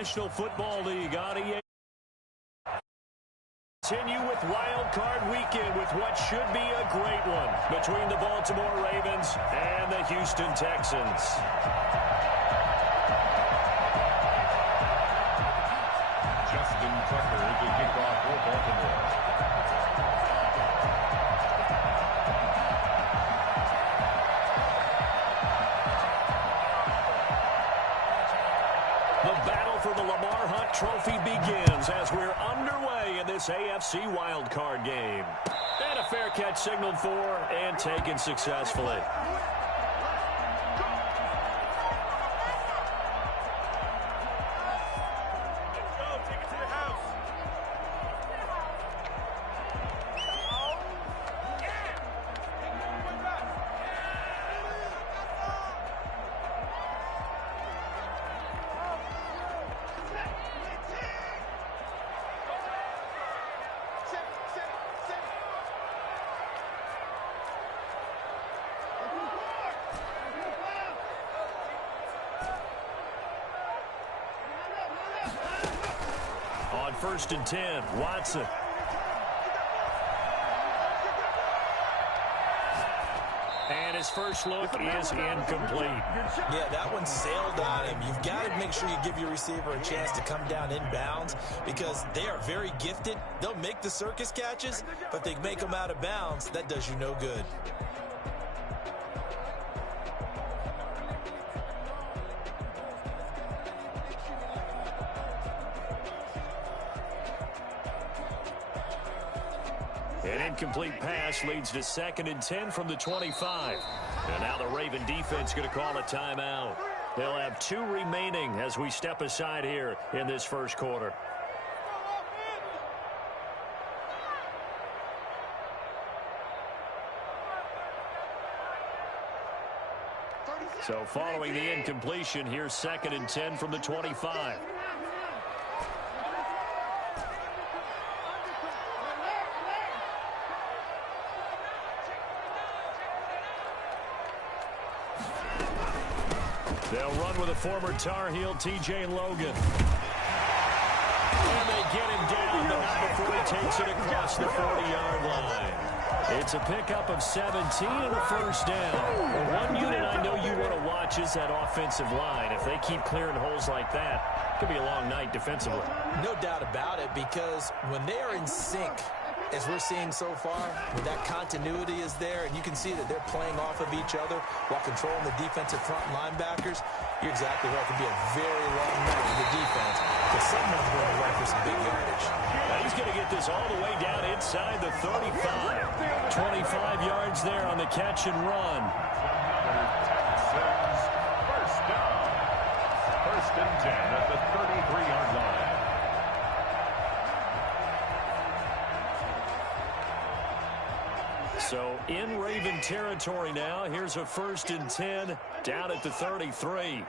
National Football League on EA. Continue with Wild Card Weekend with what should be a great one between the Baltimore Ravens and the Houston Texans. Justin Tucker to kick off for Baltimore. The battle for the Lamar Hunt Trophy begins as we're underway in this AFC wildcard game. And a fair catch signaled for and taken successfully. On 1st and 10, Watson. And his first look is incomplete. Yeah, that one sailed on him. You've got to make sure you give your receiver a chance to come down inbounds because they are very gifted. They'll make the circus catches, but they make them out of bounds. That does you no good. An incomplete pass leads to 2nd and 10 from the 25. And now the Raven defense going to call a timeout. They'll have 2 remaining as we step aside here in this first quarter. So following the incompletion, here's 2nd and 10 from the 25. They'll run with a former Tar Heel, T.J. Logan. And they get him down, but not before he takes it across the 40-yard line. It's a pickup of 17 and a first down. One unit I know you want to watch is that offensive line. If they keep clearing holes like that, it could be a long night defensively. No doubt about it, because when they are in sync, as we're seeing so far, when that continuity is there, and you can see that they're playing off of each other while controlling the defensive front linebackers, you're exactly right. It could be a very long night for the defense, because someone's going to run for some big yardage. Now he's going to get this all the way down inside the 35. 25 yards there on the catch and run. First down. 1st and 10 at the 33-yard line. So in Raven territory now. Here's a 1st and 10 down at the 33.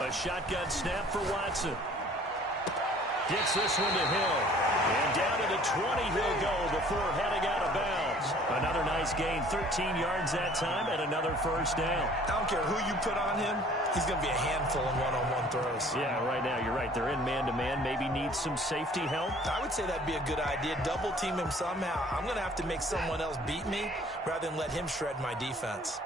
A shotgun snap for Watson. Gets this one to Hill. And down to the 20 he'll go before heading out of bounds. Another nice gain, 13 yards that time, and another first down. I don't care who you put on him, he's going to be a handful in one-on-one throws. Yeah, right now, you're right. They're in man-to-man, maybe need some safety help. I would say that'd be a good idea. Double team him somehow. I'm going to have to make someone else beat me rather than let him shred my defense.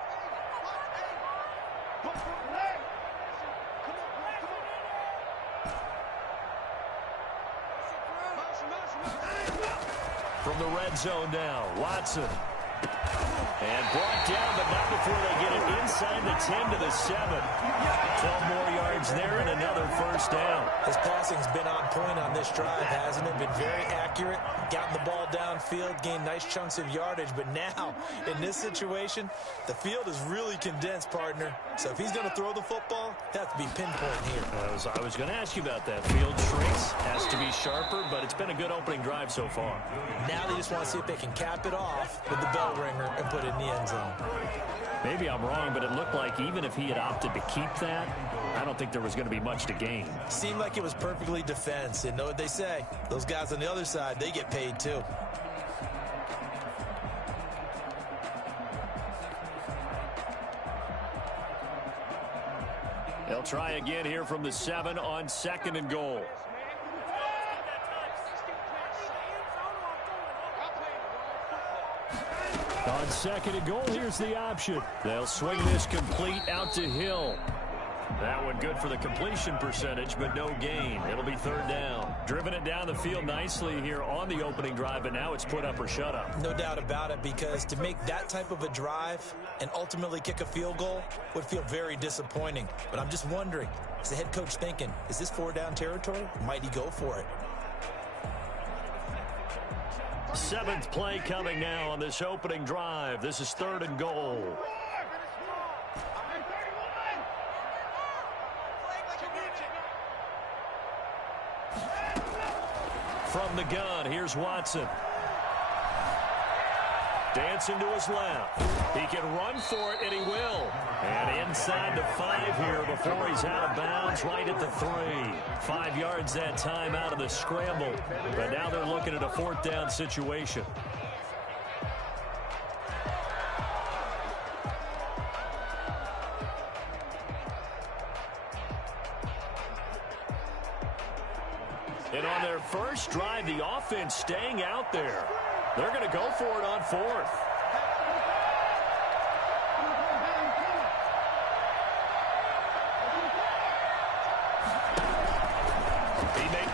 From the red zone now, Watson. And brought down, but not before they get it inside the 10 to the 7. 12 more yards there and another first down. His passing's been on point on this drive, hasn't it? Been very accurate, gotten the ball downfield, gained nice chunks of yardage. But now, in this situation, the field is really condensed, partner. So if he's going to throw the football, it has to be pinpoint here. I was going to ask you about that. Field shrinks, has to be sharper, but it's been a good opening drive so far. Now they just want to see if they can cap it off with the bell ringer and put it in the end zone. Maybe I'm wrong, but it looked like even if he had opted to keep that, I don't think there was going to be much to gain. Seemed like it was perfectly defense. And know what they say? Those guys on the other side, they get paid too. They'll try again here from the 7 on 2nd and goal. On 2nd and goal, here's the option. They'll swing this complete out to Hill. That one good for the completion percentage, but no gain. It'll be 3rd down. Driven it down the field nicely here on the opening drive, but now it's put up or shut up. No doubt about it, because to make that type of a drive and ultimately kick a field goal would feel very disappointing. But I'm just wondering, is the head coach thinking, is this 4-down territory? Might he go for it? 7th play coming now on this opening drive. This is 3rd and goal. From the gun, here's Watson. Dancing to his left. He can run for it, and he will. And inside the 5 here before he's out of bounds, right at the 3. 5 yards that time out of the scramble. But now they're looking at a 4th down situation. And on their first drive, the offense staying out there. They're going to go for it on 4th.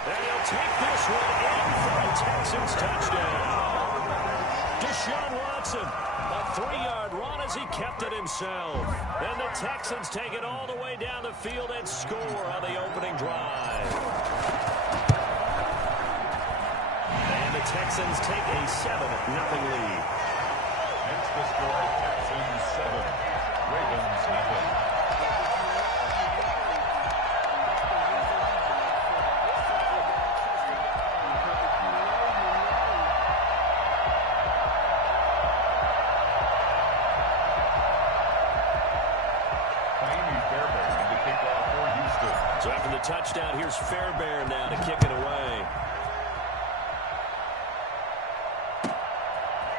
And he'll take this one in for a Texans touchdown. Deshaun Watson, a 3-yard run as he kept it himself. And the Texans take it all the way down the field and score on the opening drive. And the Texans take a 7-0 lead. Hence the score, Texans 7, Ravens nothing. So after the touchdown, here's Fairbairn now to kick it away.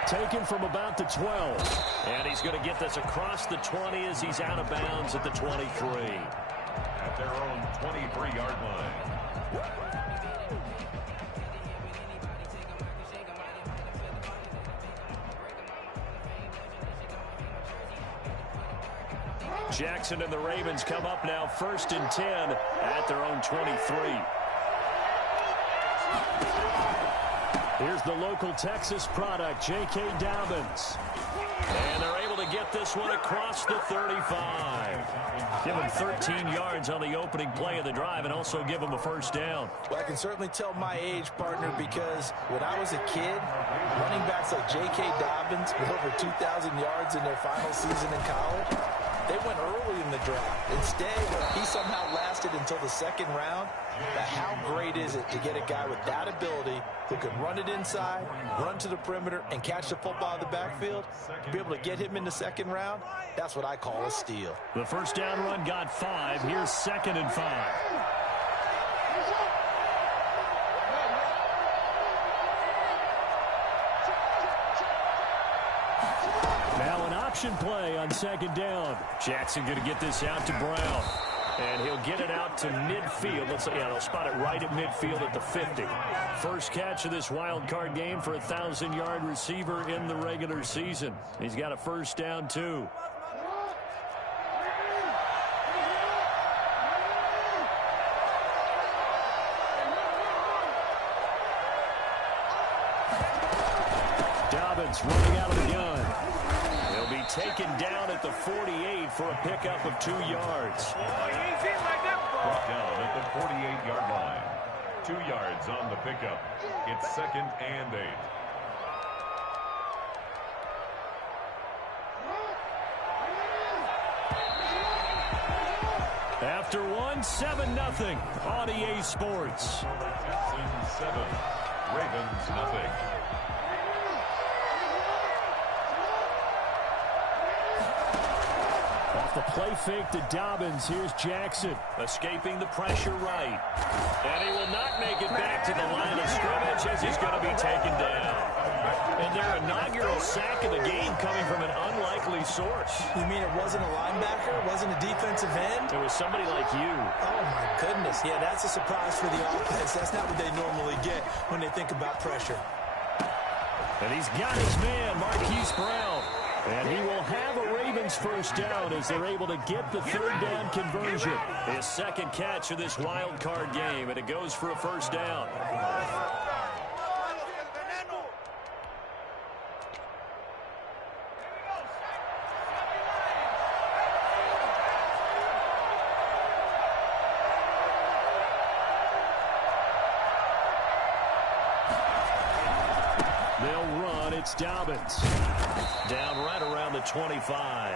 Taken from about the 12. And he's going to get this across the 20 as he's out of bounds at the 23. At their own 23-yard line. Jackson and the Ravens come up now 1st and 10 at their own 23. Here's the local Texas product, J.K. Dobbins. And they're able to get this one across the 35. Give him 13 yards on the opening play of the drive and also give him a 1st down. Well, I can certainly tell my age, partner, because when I was a kid, running backs like J.K. Dobbins with over 2,000 yards in their final season in college, they went early in the draft. Instead, he somehow lasted until the 2nd round. But how great is it to get a guy with that ability who can run it inside, run to the perimeter, and catch the football in the backfield? To be able to get him in the 2nd round, that's what I call a steal. The 1st down run got 5. Here's 2nd and 5. Now an option play on 2nd down. Jackson going to get this out to Brown. And he'll get it out to midfield. They'll spot it right at midfield at the 50. First catch of this wild card game for a 1,000-yard receiver in the regular season. He's got a 1st down, too. Dobbins running out of the gun. He'll be taken down at the 48 for a pickup of 2 yards. Brought down at the 48-yard line. 2 yards on the pickup. It's 2nd and 8. After one, 7-0 on EA Sports. Texans 7, Ravens nothing. Off the play fake to Dobbins. Here's Jackson. Escaping the pressure right. And he will not make it back to the line of scrimmage as he's going to be taken down. And their inaugural sack of the game coming from an unlikely source. You mean it wasn't a linebacker? It wasn't a defensive end? It was somebody like you. Oh, my goodness. Yeah, that's a surprise for the offense. That's not what they normally get when they think about pressure. And he's got his man, Marquise Brown. And he will have a Ravens first down as they're able to get the third down conversion. His second catch of this wild card game, and it goes for a first down. They'll run. It's Dobbins. Down right around the 25.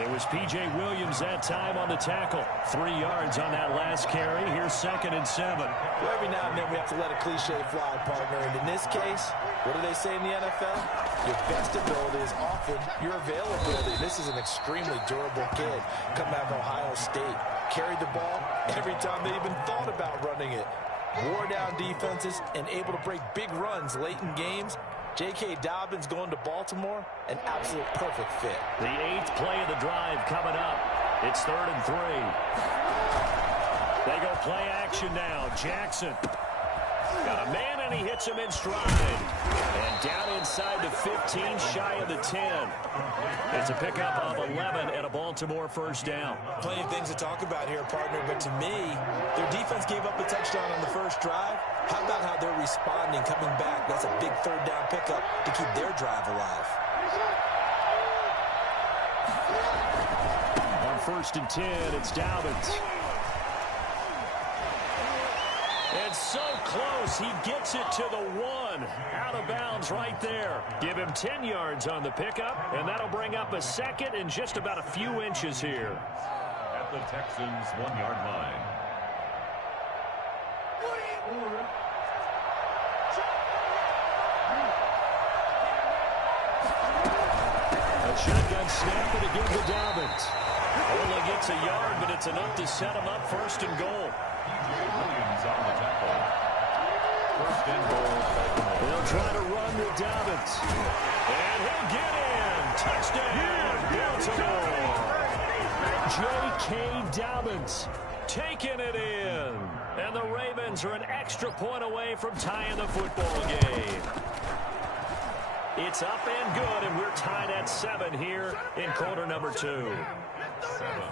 It was P.J. Williams that time on the tackle. 3 yards on that last carry. Here's 2nd and 7. Well, every now and then we have to let a cliche fly, partner. And in this case, what do they say in the NFL? Your best ability is often your availability. This is an extremely durable kid coming out of Ohio State. Carried the ball every time they even thought about running it. Wore down defenses and able to break big runs late in games. J.K. Dobbins going to Baltimore, an absolute perfect fit. The 8th play of the drive coming up. It's 3rd and 3. They go play action now. Jackson got a man, and he hits him in stride. And down inside the 15, shy of the 10. It's a pickup of 11 and a Baltimore first down. Plenty of things to talk about here, partner, but to me, their defense gave up a touchdown on the first drive. How about how they're responding, coming back? That's a big third down pickup to keep their drive alive. On 1st and 10, it's Dobbins. And so close, he gets it to the 1. Out of bounds right there. Give him 10 yards on the pickup, and that'll bring up a 2nd and just about a few inches here. At the Texans' 1-yard line. A shotgun snap and again to Dobbins. Only gets a yard, but it's enough to set him up 1st and goal. Williams on the tackle. 1st and goal. They'll try to run with Dobbins. And he'll get in. Touchdown, Baltimore. J.K. Dobbins taking it in. And the Ravens are an extra point away from tying the football game. It's up and good, and we're tied at 7 here in quarter number 2. 7.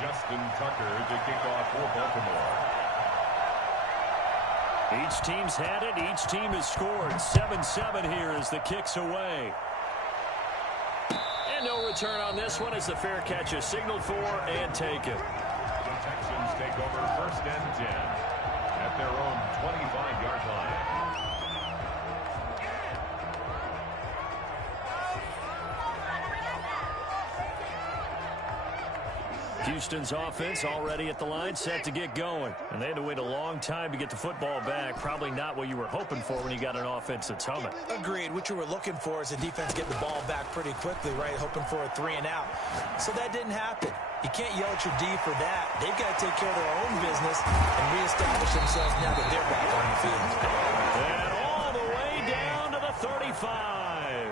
Justin Tucker to kick off for Baltimore. Each team's had it. Each team has scored. 7-7 here as the kick's away. And no return on this one as the fair catch is signaled for and taken. The Texans take over 1st and 10 at their own 25-yard line. Houston's offense already at the line, set to get going. And they had to wait a long time to get the football back. Probably not what you were hoping for when you got an offense that's humming. Agreed. What you were looking for is the defense getting the ball back pretty quickly, right? Hoping for a 3 and out. So that didn't happen. You can't yell at your D for that. They've got to take care of their own business and reestablish themselves now that they're back on the field. And all the way down to the 35.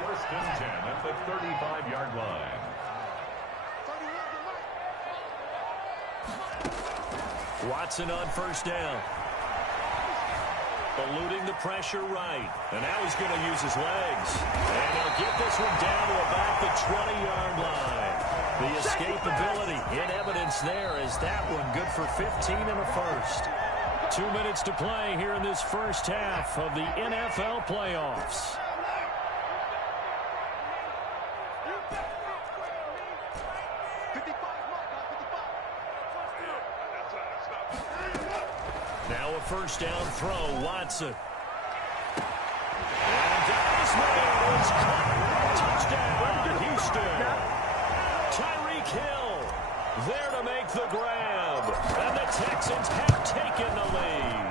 1st and 10 at the 35-yard line. Watson on 1st down. Eluding the pressure right. And now he's going to use his legs. And he'll get this one down to about the 20-yard line. The escapability in evidence there as that one good for 15 and a first. 2 minutes to play here in this first half of the NFL playoffs. Now a 1st down throw, Watson. And this man is caught. Touchdown, Houston. Tyreek Hill there to make the grab. And the Texans have taken the lead.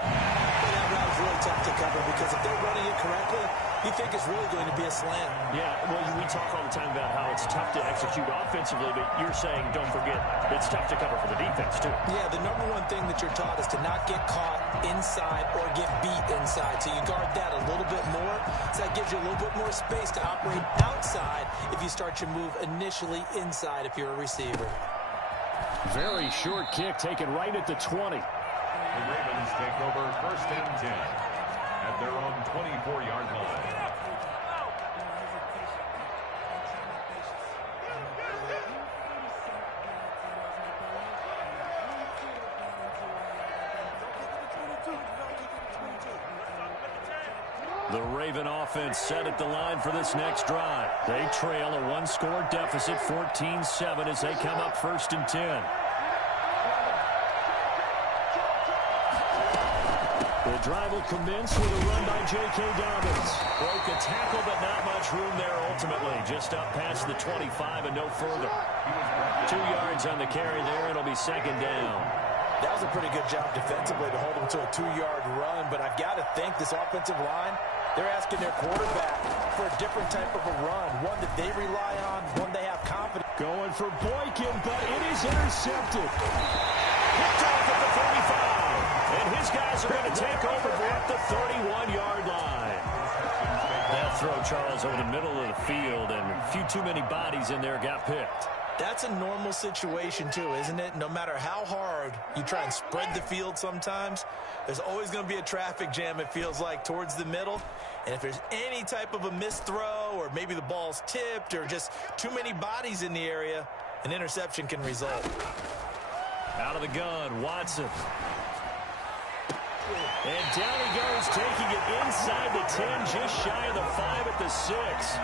That route is really tough to cover because if they're running it correctly, you think it's really going to be a slam. Yeah, well, we talk all the time about how it's tough to execute offensively, but you're saying, don't forget, it's tough to cover for the defense, too. Yeah, the number one thing that you're taught is to not get caught inside or get beat inside. So you guard that a little bit more. So that gives you a little bit more space to operate outside if you start your move initially inside if you're a receiver. Very short kick taken right at the 20. The Ravens take over 1st and 10 at their own 24-yard line. The Raven offense set at the line for this next drive. They trail a one-score deficit, 14-7, as they come up 1st and 10. The drive will commence with a run by J.K. Dobbins. Broke a tackle, but not much room there ultimately. Just up past the 25 and no further. 2 yards on the carry there. It'll be 2nd down. That was a pretty good job defensively to hold him to a 2-yard run, but I've got to think this offensive line, they're asking their quarterback for a different type of a run, one that they rely on, one they have confidence. Going for Boykin, but it is intercepted. Picked off at the 35, and his guys are going to take over for at the 31-yard line. That throw, Charles, over the middle of the field, and a few too many bodies in there got picked. That's a normal situation, too, isn't it? No matter how hard you try and spread the field sometimes, there's always going to be a traffic jam, it feels like, towards the middle. And if there's any type of a missed throw or maybe the ball's tipped or just too many bodies in the area, an interception can result. Out of the gun, Watson. And down he goes, taking it inside the 10, just shy of the 5 at the 6.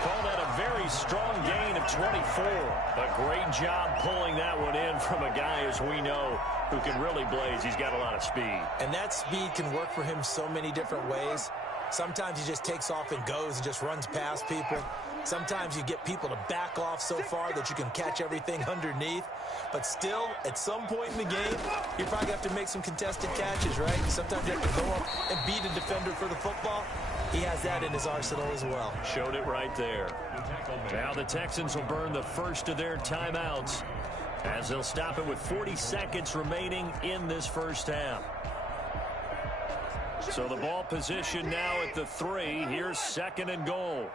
Call that a very strong gain of 24. A great job pulling that one in from a guy, as we know, who can really blaze. He's got a lot of speed. And that speed can work for him so many different ways. Sometimes he just takes off and goes and just runs past people. Sometimes you get people to back off so far that you can catch everything underneath. But still, at some point in the game, you probably have to make some contested catches, right? Sometimes you have to go up and beat a defender for the football. He has that in his arsenal as well. Showed it right there. Now the Texans will burn the first of their timeouts as they'll stop it with 40 seconds remaining in this first half. So the ball position now at the 3. Here's 2nd and goal.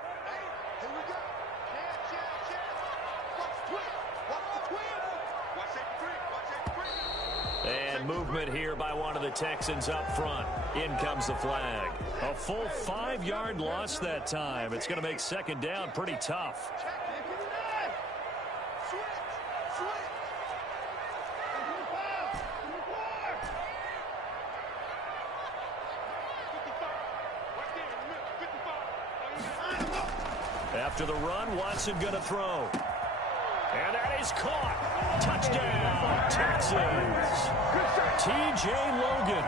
And movement here by one of the Texans up front. In comes the flag. A full 5-yard loss that time. It's going to make 2nd down pretty tough. After the run, Watson going to throw. And that is caught. Touchdown, Texans. T.J. Logan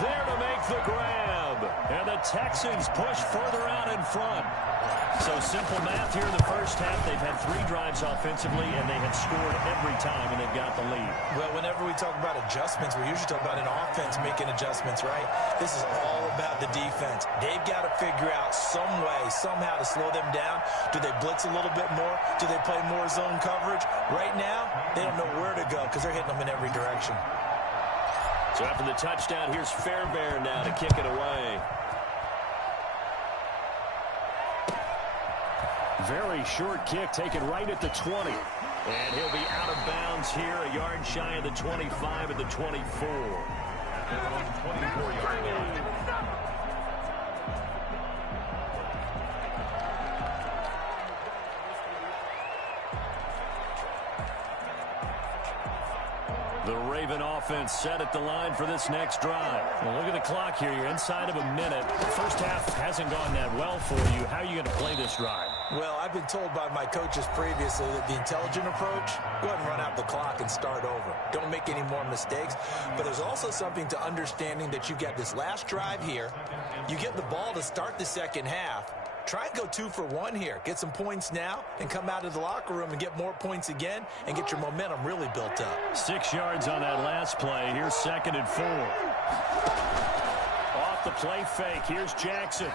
there to make the grab. And the Texans push further out in front. So simple math here in the first half. They've had 3 drives offensively, and they have scored every time, and they've got the lead. Well, whenever we talk about adjustments, we usually talk about an offense making adjustments, right? This is all about the defense. They've got to figure out some way, somehow to slow them down. Do they blitz a little bit more? Do they play more zone coverage? Right now, they don't know where to go because they're hitting them in every direction. So after the touchdown, here's Fairbairn now to kick it away. Very short kick taken right at the 20. And he'll be out of bounds here, a yard shy of the 25 at the 24. 24-yard line. The Raven offense set at the line for this next drive. Well, look at the clock here. You're inside of a minute. The first half hasn't gone that well for you. How are you going to play this drive? Well, I've been told by my coaches previously that the intelligent approach, go ahead and run out the clock and start over. Don't make any more mistakes. But there's also something to understanding that you get this last drive here. You get the ball to start the second half. Try and go 2 for 1 here. Get some points now and come out of the locker room and get more points again and get your momentum really built up. 6 yards on that last play. Here's 2nd and 4. Off the play fake. Here's Jackson.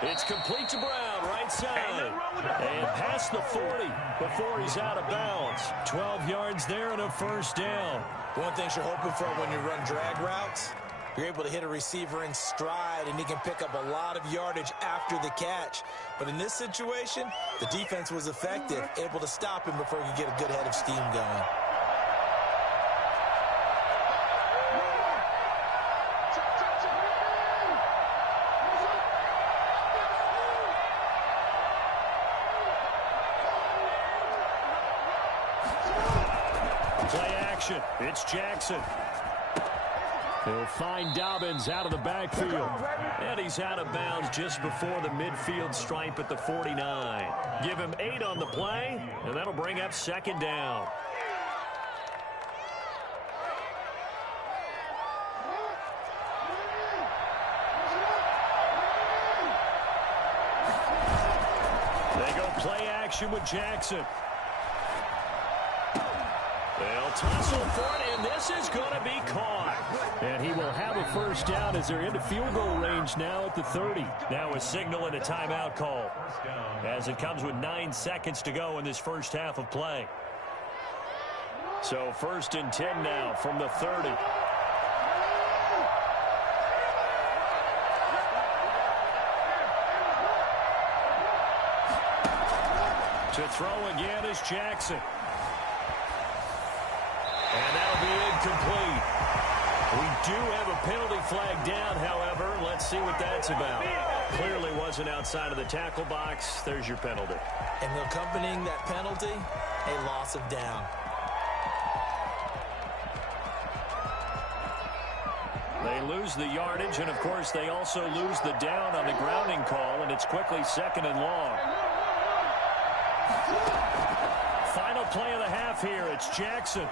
It's complete to Brown, right side. And past the 40 before he's out of bounds. 12 yards there and a first down. One thing you're hoping for when you run drag routes, you're able to hit a receiver in stride, and he can pick up a lot of yardage after the catch. But in this situation, the defense was effective, able to stop him before he could get a good head of steam going. Play action. It's Jackson. He'll find Dobbins out of the backfield. And he's out of bounds just before the midfield stripe at the 49. Give him 8 on the play, and that'll bring up second down. They go play action with Jackson. They'll tussle for it, and this is going to be caught. And he will have a first down as they're into field goal range now at the 30. Now a signal and a timeout call as it comes with 9 seconds to go in this first half of play. So 1st and 10 now from the 30. To throw again is Jackson. And that'll be incomplete. We do have a penalty flag down, however. Let's see what that's about. Clearly wasn't outside of the tackle box. There's your penalty. And accompanying that penalty, a loss of down. They lose the yardage, and, of course, they also lose the down on the grounding call, and it's quickly 2nd and long. Final play of the half here. It's Jackson.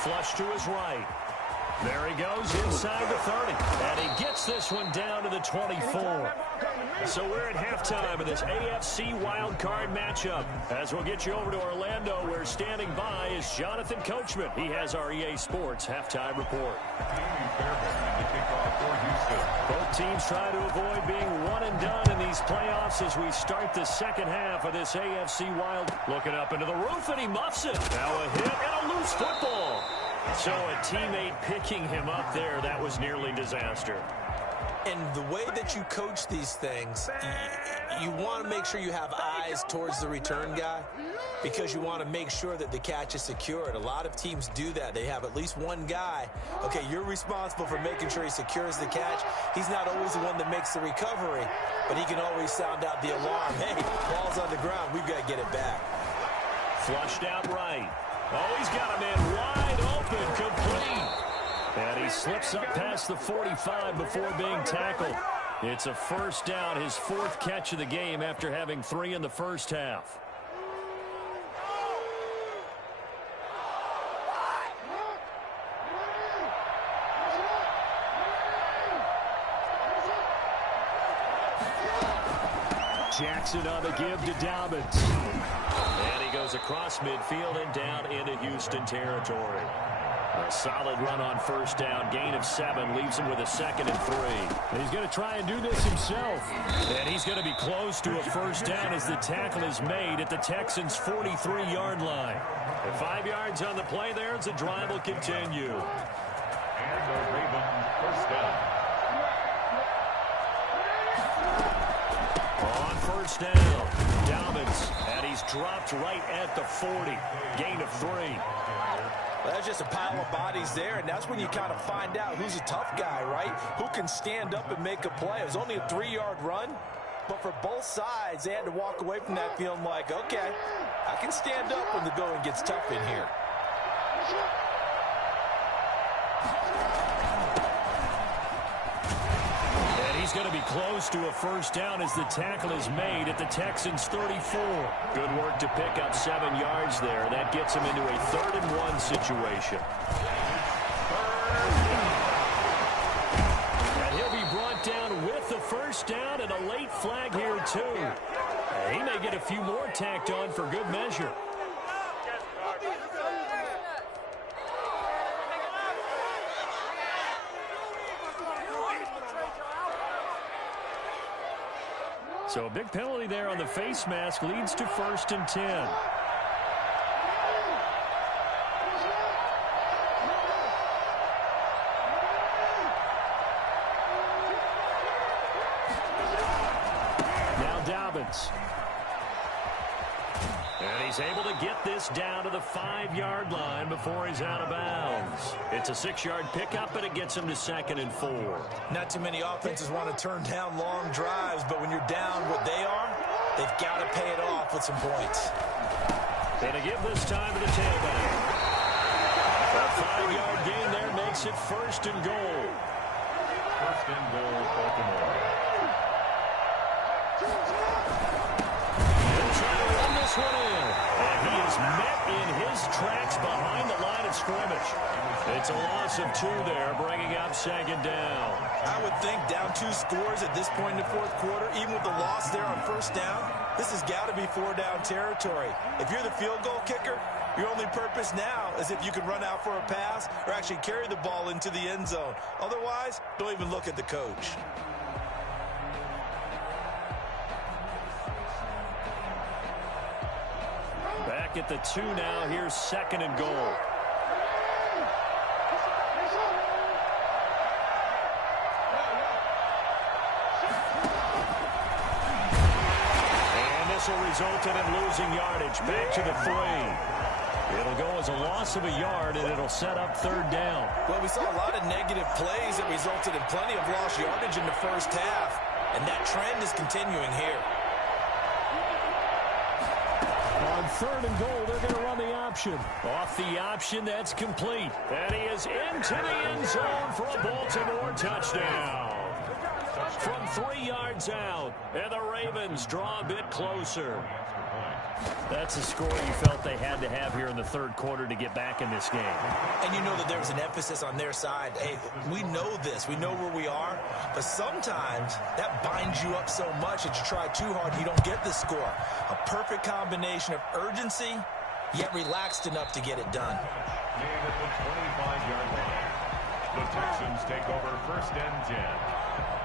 Flush to his right. There he goes inside the 30. And he gets this one down to the 24. So we're at halftime of this AFC wildcard matchup. As we'll get you over to Orlando, where standing by is Jonathan Coachman. He has our EA Sports halftime report. Both teams try to avoid being one and done in these playoffs as we start the second half of this AFC wild. Looking up into the roof, and he muffs it. Now a hit and a loose football. So a teammate picking him up there, that was nearly disaster. And the way that you coach these things, you want to make sure you have eyes towards the return guy because you want to make sure that the catch is secured. A lot of teams do that. They have at least one guy. Okay, you're responsible for making sure he secures the catch. He's not always the one that makes the recovery, but he can always sound out the alarm. Hey, ball's on the ground. We've got to get it back. Flushed out right. Oh, he's got a man wide open, complete. And he slips up past the 45 before being tackled. It's a first down, his 4th catch of the game after having 3 in the first half. Jackson on the give to Dobbins. And he goes across midfield and down into Houston territory. A solid run on first down. Gain of 7 leaves him with a 2nd and 3. He's going to try and do this himself. And he's going to be close to a first down as the tackle is made at the Texans' 43-yard line. And 5 yards on the play there as the drive will continue. And the Ravens first down. On first down, Dobbins, and he's dropped right at the 40. Gain of 3. Well, that's just a pile of bodies there, and that's when you kind of find out who's a tough guy, right? Who can stand up and make a play. It was only a 3-yard run, but for both sides, they had to walk away from that feeling like, okay, I can stand up when the going gets tough in here. He's going to be close to a first down as the tackle is made at the Texans' 34. Good work to pick up 7 yards there. That gets him into a 3rd and 1 situation. And he'll be brought down with the first down and a late flag here, too. He may get a few more tacked on for good measure. So a big penalty there on the face mask leads to 1st and 10. Now Dobbins. And he's able to get this down to the 5-yard line before he's out of bounds. It's a 6-yard pickup, and it gets him to 2nd and 4. Not too many offenses want to turn down long drives, but when you're down what they are, they've got to pay it off with some points. Going to give this time to the tailback. A 5-yard gain there makes it 1st and goal. 1st and goal, Baltimore. One in, and he is met in his tracks behind the line of scrimmage. It's a loss of 2 there, bringing up 2nd down. I would think down 2 scores at this point in the 4th quarter, even with the loss there on 1st down, this has got to be 4-down territory. If you're the field goal kicker, your only purpose now is if you can run out for a pass or actually carry the ball into the end zone. Otherwise, don't even look at the coach. Back at the 2 now. Here's 2nd and goal. And this will result in him losing yardage. Back to the 3. It'll go as a loss of a yard, and it'll set up 3rd down. Well, we saw a lot of negative plays that resulted in plenty of lost yardage in the 1st half, and that trend is continuing here. On 3rd and goal, they're going to run the option. Off the option, that's complete. And he is into the end zone for a Baltimore touchdown. From 3 yards out, and the Ravens draw a bit closer. That's a score you felt they had to have here in the 3rd quarter to get back in this game. And you know that there was an emphasis on their side. Hey, we know this. We know where we are. But sometimes that binds you up so much that you try too hard, you don't get the score. A perfect combination of urgency, yet relaxed enough to get it done. Made at the 25-yard line. The Texans take over 1st and 10.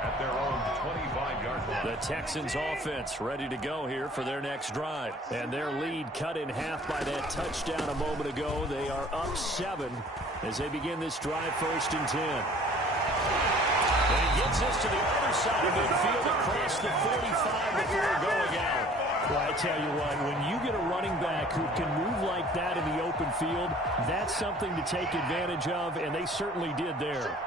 At their own 25-yard line. The Texans offense ready to go here for their next drive. And their lead cut in half by that touchdown a moment ago. They are up 7 as they begin this drive 1st and 10. And he gets this to the other side of midfield across the 45 before going out. Well, I tell you what, when you get a running back who can move like that in the open field, that's something to take advantage of, and they certainly did there.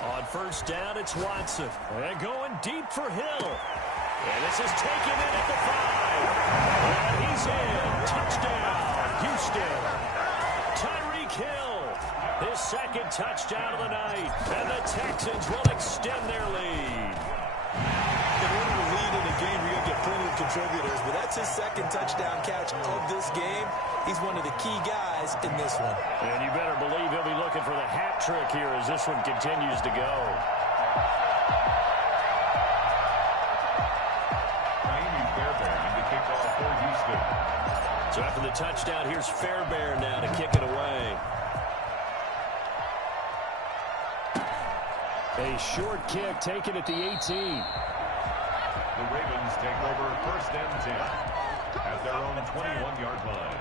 On 1st down, it's Watson. And going deep for Hill. And this is taken in at the 5. And he's in. Touchdown, Houston. Tyreek Hill, his 2nd touchdown of the night. And the Texans will extend their lead. In order to lead in a game, you're going to get plenty of contributors. But that's his 2nd touchdown catch of this game. He's one of the key guys in this one. And you better believe he'll be looking for the hat trick here as this one continues to go. To kick off for Houston. So after the touchdown, here's Fairbairn now to kick it away. A short kick taken at the 18. The Ravens take over 1st and 10 at their own 21-yard line.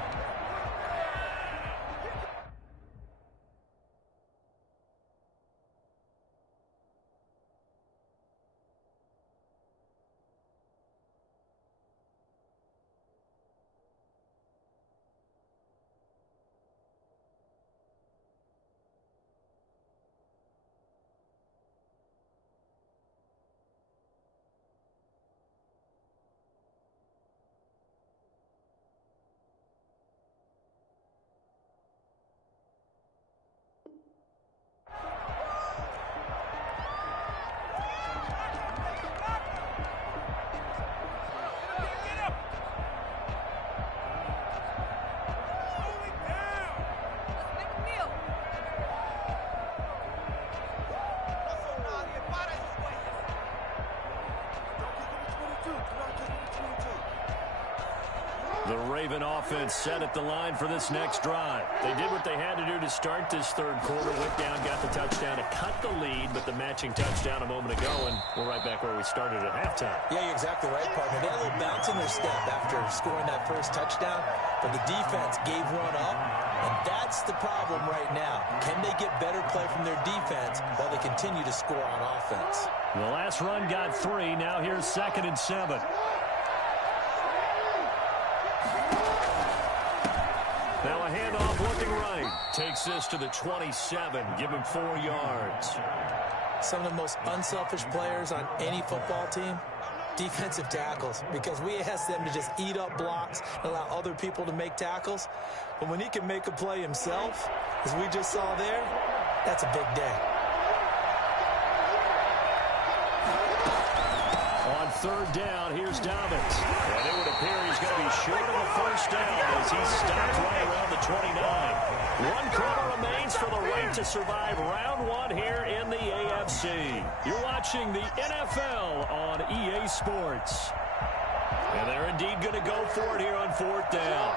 The Raven offense set at the line for this next drive. They did what they had to do to start this third quarter. Went down, got the touchdown to cut the lead, but the matching touchdown a moment ago, and we're right back where we started at halftime. Yeah, you're exactly right, partner. They had a little bounce in their step after scoring that first touchdown, but the defense gave one up, and that's the problem right now. Can they get better play from their defense while they continue to score on offense? The last run got 3. Now here's 2nd and 7. Now a handoff looking right. Takes this to the 27. Give him 4 yards. Some of the most unselfish players on any football team, defensive tackles, because we ask them to just eat up blocks and allow other people to make tackles. But when he can make a play himself, as we just saw there, that's a big day. On 3rd down, here's Dobbins. And it would appear he's going to be short of a first down as he's stopped right around the 29. 1 quarter remains for the right to survive round 1 here in the AFC. You're watching the NFL on EA Sports. And they're indeed going to go for it here on 4th down.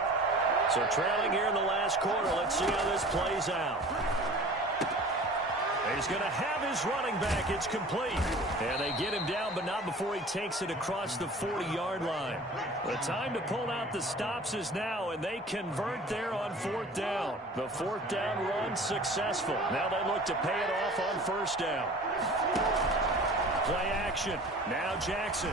So trailing here in the last quarter, let's see how this plays out. He's going to have his running back. It's complete. And they get him down, but not before he takes it across the 40-yard line. The time to pull out the stops is now, and they convert there on 4th down. The 4th down run successful. Now they look to pay it off on 1st down. Play action. Now Jackson.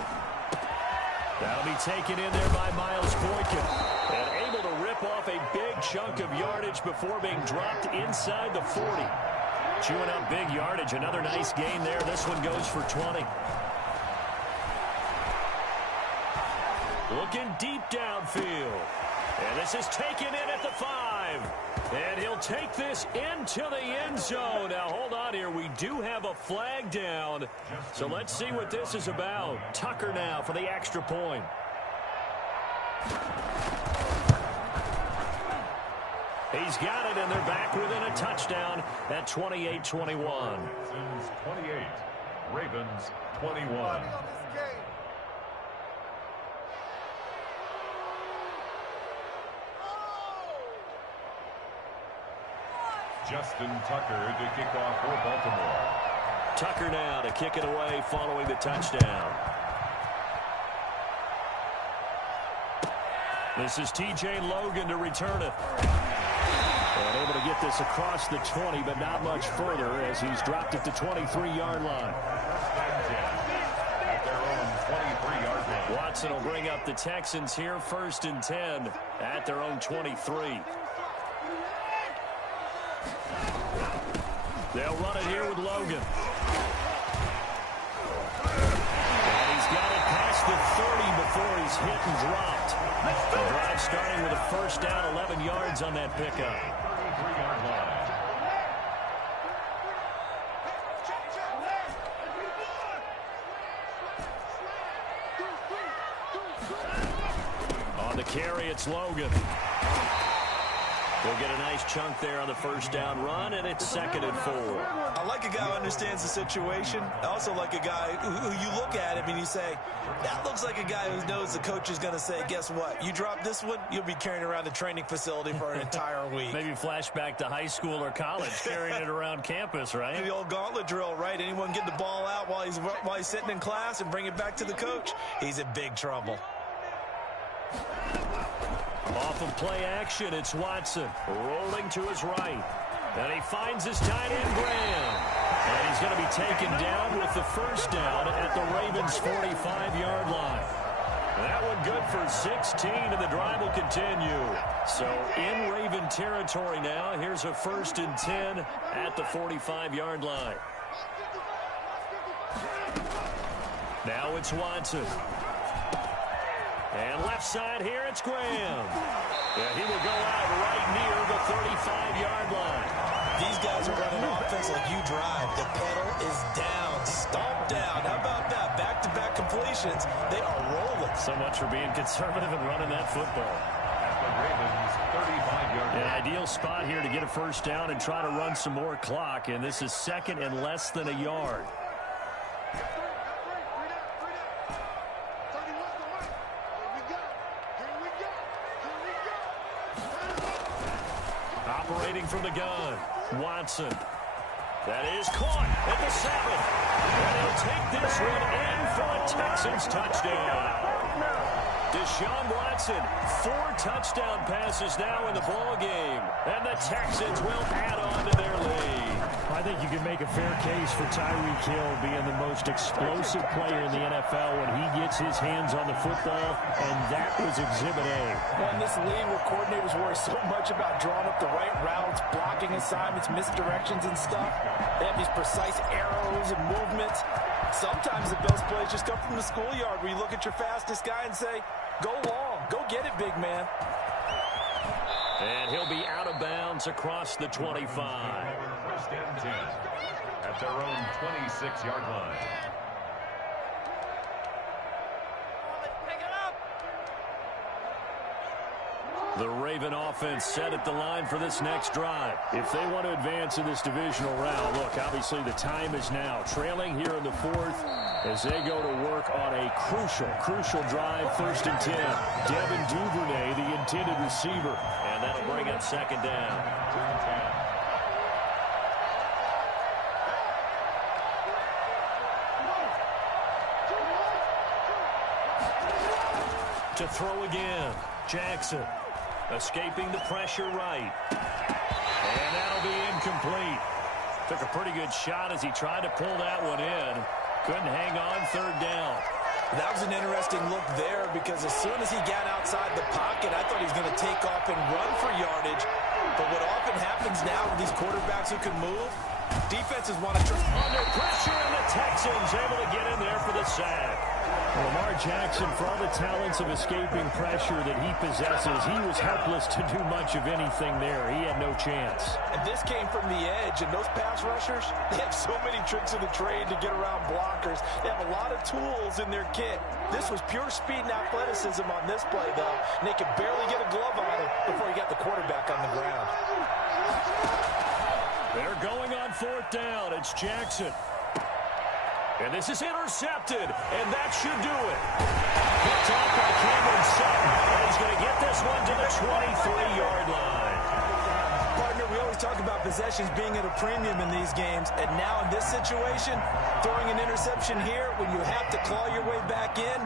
That'll be taken in there by Miles Boykin. And able to rip off a big chunk of yardage before being dropped inside the 40. Chewing up big yardage. Another nice gain there. This one goes for 20. Looking deep downfield. And this is taken in at the 5. And he'll take this into the end zone. Now, hold on here. We do have a flag down. So let's see what this is about. Tucker now for the extra point. He's got it, and they're back within a touchdown at 28-21. 28, Ravens 21. Justin Tucker to kick off for Baltimore. Tucker now to kick it away following the touchdown. This is T.J. Logan to return it. And able to get this across the 20, but not much further as he's dropped at the 23-yard line. At their own 23-yard line. Watson will bring up the Texans here, 1st and 10 at their own 23. They'll run it here with Logan. And he's got it past the 30 before he's hit and dropped. The drive starting with a 1st down, 11 yards on that pickup. 33-yard line. On the carry, it's Logan. We'll get a nice chunk there on the 1st down run, and it's 2nd and 4. I like a guy who understands the situation. I also like a guy who you look at him and you say, that looks like a guy who knows the coach is going to say, guess what? You drop this one, you'll be carrying around the training facility for an entire week. Maybe flashback to high school or college, carrying it around campus, right? The old gauntlet drill, right? Anyone get the ball out while he's sitting in class and bring it back to the coach, he's in big trouble. Off of play action, it's Watson rolling to his right. And he finds his tight end, Graham. And he's going to be taken down with the 1st down at the Ravens' 45-yard line. That one good for 16, and the drive will continue. So in Raven territory now, here's a 1st and 10 at the 45-yard line. Now it's Watson. And left side here, it's Graham. Yeah, he will go out right near the 35-yard line. These guys are running offense like you drive. The pedal is down, stomped down. How about that? Back-to-back completions. They are rolling. So much for being conservative and running that football. At the Ravens' 35-yard line. An ideal spot here to get a 1st down and try to run some more clock. And this is 2nd and less than a yard. Rotating from the gun. Watson. That is caught at the 7. And he'll take this one in for a Texans touchdown. Deshaun Watson, 4 touchdown passes now in the ball game. And the Texans will add on to their lead. I think you can make a fair case for Tyreek Hill being the most explosive player in the NFL when he gets his hands on the football, and that was Exhibit A. Well, in this league where coordinators worry so much about drawing up the right routes, blocking assignments, misdirections and stuff, they have these precise arrows and movements. Sometimes the best plays just come from the schoolyard where you look at your fastest guy and say, go long, go get it, big man. And he'll be out of bounds across the 25. First and 10 at their own 26-yard line. The Raven offense set at the line for this next drive. If they want to advance in this divisional round, look, obviously the time is now. Trailing here in the 4th as they go to work on a crucial drive, 1st and 10. Devin Duvernay, the intended receiver. And that'll bring up 2nd down. To throw again, Jackson. Escaping the pressure right. And that'll be incomplete. Took a pretty good shot as he tried to pull that one in. Couldn't hang on, 3rd down. That was an interesting look there because as soon as he got outside the pocket, I thought he was going to take off and run for yardage. But what often happens now with these quarterbacks who can move, defenses want to try. Under pressure, and the Texans able to get in there for the sack. Lamar Jackson, for all the talents of escaping pressure that he possesses, he was helpless to do much of anything there. He had no chance. And this came from the edge, and those pass rushers, they have so many tricks of the trade to get around blockers. They have a lot of tools in their kit. This was pure speed and athleticism on this play, though, and they could barely get a glove on him before he got the quarterback on the ground. They're going on 4th down. It's Jackson. And this is intercepted, and that should do it. Picked off by Cameron Sutton, and he's going to get this one to the 23-yard line. Partner, we always talk about possessions being at a premium in these games, and now in this situation, throwing an interception here when you have to claw your way back in,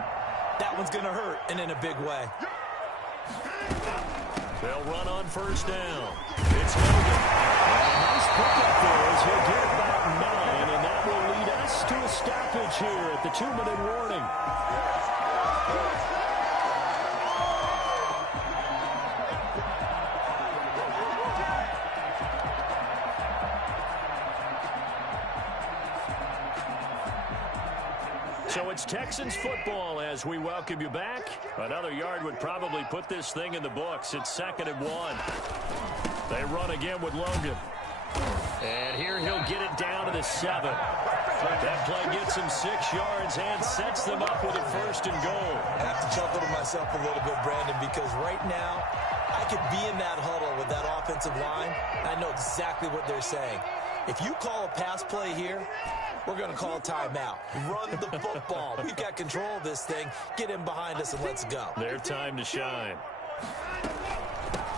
that one's going to hurt, and in a big way. They'll run on 1st down. It's Logan. Nice pickup there as he'll get about 9, and that will lead us to a stoppage here at the 2-minute warning. So it's Texans football as we welcome you back. Another yard would probably put this thing in the books. It's 2nd and 1. They run again with Logan. And here he'll get it down to the 7. That play gets him 6 yards and sets them up with a 1st and goal. I have to chuckle to myself a little bit, Brandon, because right now I could be in that huddle with that offensive line. I know exactly what they're saying. If you call a pass play here, we're going to call a timeout. Run the football. We've got control of this thing. Get in behind us and let's go. Their time to shine.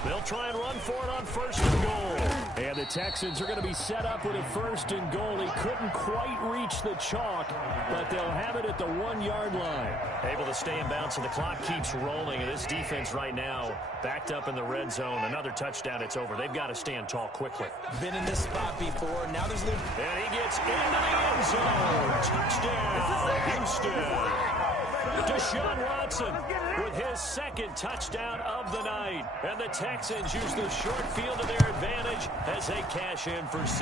They'll try and run for it on 1st and goal. And the Texans are going to be set up with a 1st and goal. He couldn't quite reach the chalk, but they'll have it at the 1-yard line. Able to stay in bounds, so the clock keeps rolling. And this defense right now backed up in the red zone. Another touchdown, it's over. They've got to stand tall quickly. Been in this spot before. Now there's Luke. And he gets into the end zone. Touchdown, Houston. Deshaun Watson with his 2nd touchdown of the night. And the Texans use the short field to their advantage as they cash in for 6.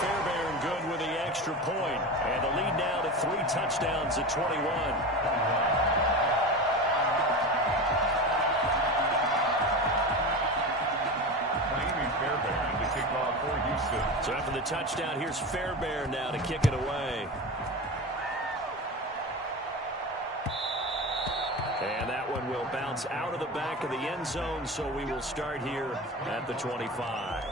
Fairbairn good with the extra point. And the lead now to 3 touchdowns at 21. Fairbairn to kick off for Houston. So after the touchdown, here's Fairbairn now to kick it away. And that one will bounce out of the back of the end zone, so we will start here at the 25.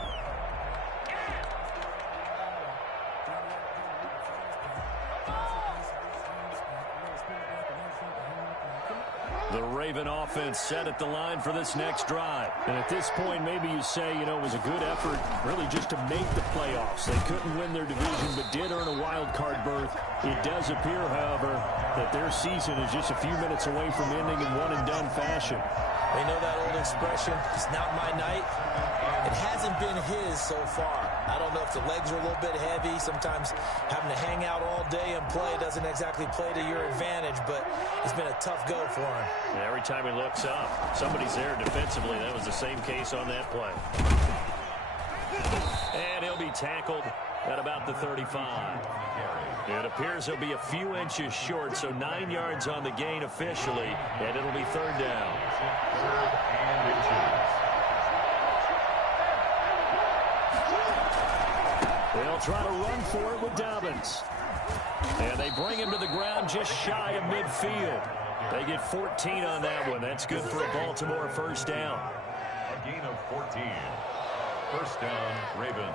The Raven offense set at the line for this next drive. And at this point, maybe you say, you know, it was a good effort really just to make the playoffs. They couldn't win their division but did earn a wild card berth. It does appear, however, that their season is just a few minutes away from ending in one-and-done fashion. They know that old expression, it's not my night. It hasn't been his so far. I don't know if the legs are a little bit heavy. Sometimes having to hang out all day and play doesn't exactly play to your advantage, but it's been a tough go for him. And every time he looks up, somebody's there defensively. That was the same case on that play. And he'll be tackled at about the 35. It appears he'll be a few inches short, so 9 yards on the gain officially, and it'll be third down. Third and inches. They'll try to run for it with Dobbins. And they bring him to the ground just shy of midfield. They get 14 on that one. That's good for a Baltimore first down. A gain of 14. First down, Ravens.